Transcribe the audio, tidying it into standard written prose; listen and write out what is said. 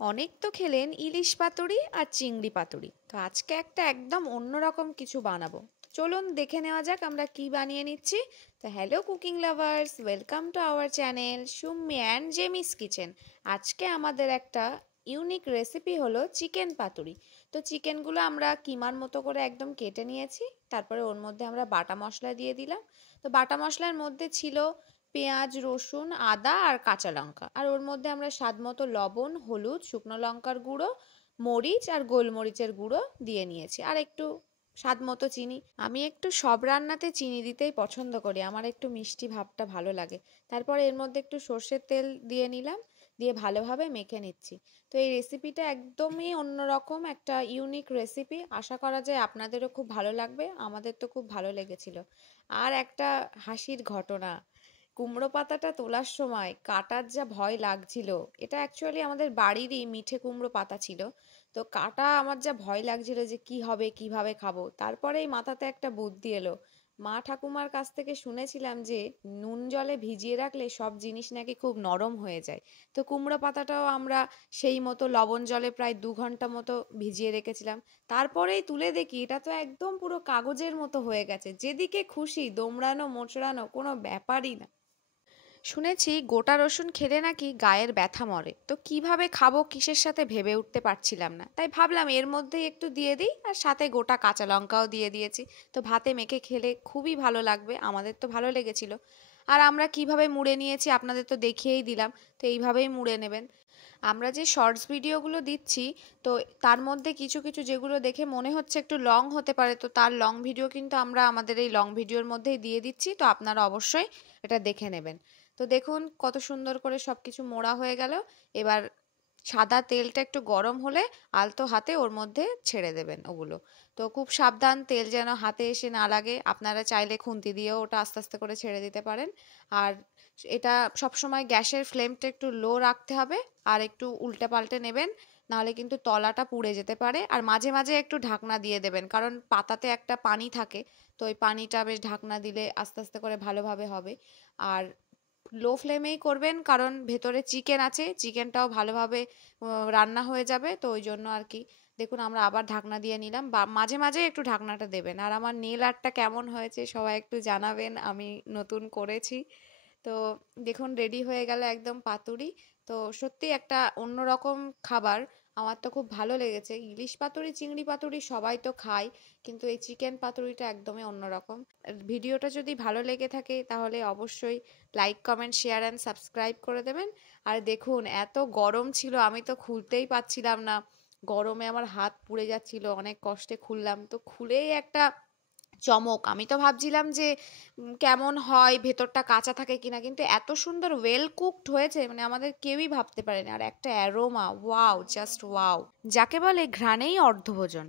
অনেক তো খেলেন ইলিশ পাতুরি আর চিংড়ি পাতুরি, তো আজকে একটা একদম অন্যরকম কিছু বানাবো। চলুন দেখে নেওয়া যাক আমরা কি বানিয়ে নিচ্ছি। তো hello cooking lovers, welcome to our channel Summi and Jemi's kitchen. আজকে আমাদের একটা ইউনিক রেসিপি হলো চিকেন পাতুরি। তো চিকেনগুলো আমরা কিমার মতো করে একদম কেটে নিয়েছি, তারপরে ওর মধ্যে আমরা বাটা মশলা দিয়ে দিলাম। তো বাটা মশলার মধ্যে ছিল পেঁয়াজ, রসুন, আদা আর কাঁচা লঙ্কা, আর ওর মধ্যে আমরা স্বাদ মতো লবণ, হলুদ, শুকনো লঙ্কার গুঁড়ো, মরিচ আর গোলমরিচের গুঁড়ো দিয়ে নিয়েছি, আর একটু স্বাদ মতো চিনি। আমি একটু সব রান্নাতে চিনি দিতেই পছন্দ করি, আমার একটু মিষ্টি ভাবটা ভালো লাগে। তারপর এর মধ্যে একটু সর্ষের তেল দিয়ে নিলাম, দিয়ে ভালোভাবে মেখে নিচ্ছি। তো এই রেসিপিটা একদমই অন্যরকম একটা ইউনিক রেসিপি, আশা করা যায় আপনাদেরও খুব ভালো লাগবে, আমাদের তো খুব ভালো লেগেছিল। আর একটা হাসির ঘটনা, কুমড়ো পাতাটা তোলার সময় কাটার যা ভয় লাগছিল। এটা অ্যাকচুয়ালি আমাদের বাড়িরই মিঠে কুমড়ো পাতা ছিল। তো কাটা আমার যা ভয় লাগছিল যে কি হবে, কিভাবে খাবো, তারপরেই মাথাতে একটা বুদ্ধি এলো। মা ঠাকুমার কাছ থেকে শুনেছিলাম যে নুন জলে ভিজিয়ে রাখলে সব জিনিস নাকি খুব নরম হয়ে যায়। তো কুমড়ো পাতাটাও আমরা সেই মতো লবণ জলে প্রায় 2 ঘন্টা মতো ভিজিয়ে রেখেছিলাম। তারপরেই তুলে দেখি এটা তো একদম পুরো কাগজের মতো হয়ে গেছে, যেদিকে খুশি দোমড়ানো মোচড়ানো, কোনো ব্যাপারই না। শুনেছি গোটা রসুন খেলে নাকি গায়ের ব্যথা মরে, তো কিভাবে খাবো কিসের সাথে ভেবে উঠতে পারছিলাম না, তাই ভাবলাম এর মধ্যেই একটু দিয়ে দিই, আর সাথে গোটা কাঁচা লঙ্কাও দিয়ে দিয়েছি। তো ভাতে মেখে খেলে খুবই ভালো লাগবে, আমাদের তো ভালো লেগেছিল। আর আমরা কিভাবে মুড়ে নিয়েছি আপনাদের তো দেখিয়েই দিলাম, তো এইভাবেই মুড়ে নেবেন। আমরা যে শর্টস ভিডিওগুলো দিচ্ছি, তো তার মধ্যে কিছু কিছু যেগুলো দেখে মনে হচ্ছে একটু লং হতে পারে, তো তার লং ভিডিও কিন্তু আমরা আমাদের এই লং ভিডিওর মধ্যেই দিয়ে দিচ্ছি, তো আপনারা অবশ্যই এটা দেখে নেবেন। তো দেখুন কত সুন্দর করে সব কিছু মোড়া হয়ে গেল। এবার সাদা তেলটা একটু গরম হলে আলতো হাতে ওর মধ্যে ছেড়ে দেবেন ওগুলো। তো খুব সাবধান, তেল যেন হাতে এসে না লাগে, আপনারা চাইলে খুন্তি দিয়েও ওটা আস্তে আস্তে করে ছেড়ে দিতে পারেন। আর এটা সবসময় গ্যাসের ফ্লেমটা একটু লো রাখতে হবে, আর একটু উল্টে পাল্টে নেবেন, নাহলে কিন্তু তলাটা পুড়ে যেতে পারে। আর মাঝে মাঝে একটু ঢাকনা দিয়ে দেবেন, কারণ পাতাতে একটা পানি থাকে, তো ওই পানিটা বেশ ঢাকনা দিলে আস্তে আস্তে করে ভালোভাবে হবে। আর লো ফ্লেমেই করবেন, কারণ ভেতরে চিকেন আছে, চিকেনটাও ভালোভাবে রান্না হয়ে যাবে, তো ওই জন্য আর কি। দেখুন আমরা আবার ঢাকনা দিয়ে নিলাম, বা মাঝে মাঝে একটু ঢাকনাটা দেবেন। আর আমার নেল আর্টটা কেমন হয়েছে সবাই একটু জানাবেন, আমি নতুন করেছি। তো দেখুন রেডি হয়ে গেল একদম পাতুরি। তো সত্যি একটা অন্যরকম খাবার, আমার তো খুব ভালো লেগেছে। ইলিশ পাতুরি, চিংড়ি পাতুরি সবাই তো খায়, কিন্তু এই চিকেন পাতুরিটা একদমই অন্যরকম। ভিডিওটা যদি ভালো লেগে থাকে তাহলে অবশ্যই like, comment, share and subscribe করে দেবেন। আর দেখুন এত গরম ছিল, আমি তো খুলতেই পারছিলাম না, গরমে আমার হাত পুড়ে যাচ্ছিল, অনেক কষ্টে খুললাম, তো খুলেই একটা চমক। আমি তো ভাবছিলাম যে কেমন হয়, ভেতরটা কাঁচা থাকে কিনা, কিন্তু এত সুন্দর ওয়েল কুকড হয়েছে, মানে আমাদের কেউই ভাবতে পারেনি। আর একটা অ্যারোমা, ওয়াও, জাস্ট ওয়াও, যাকে বলে ঘ্রাণেই অর্ধভোজন।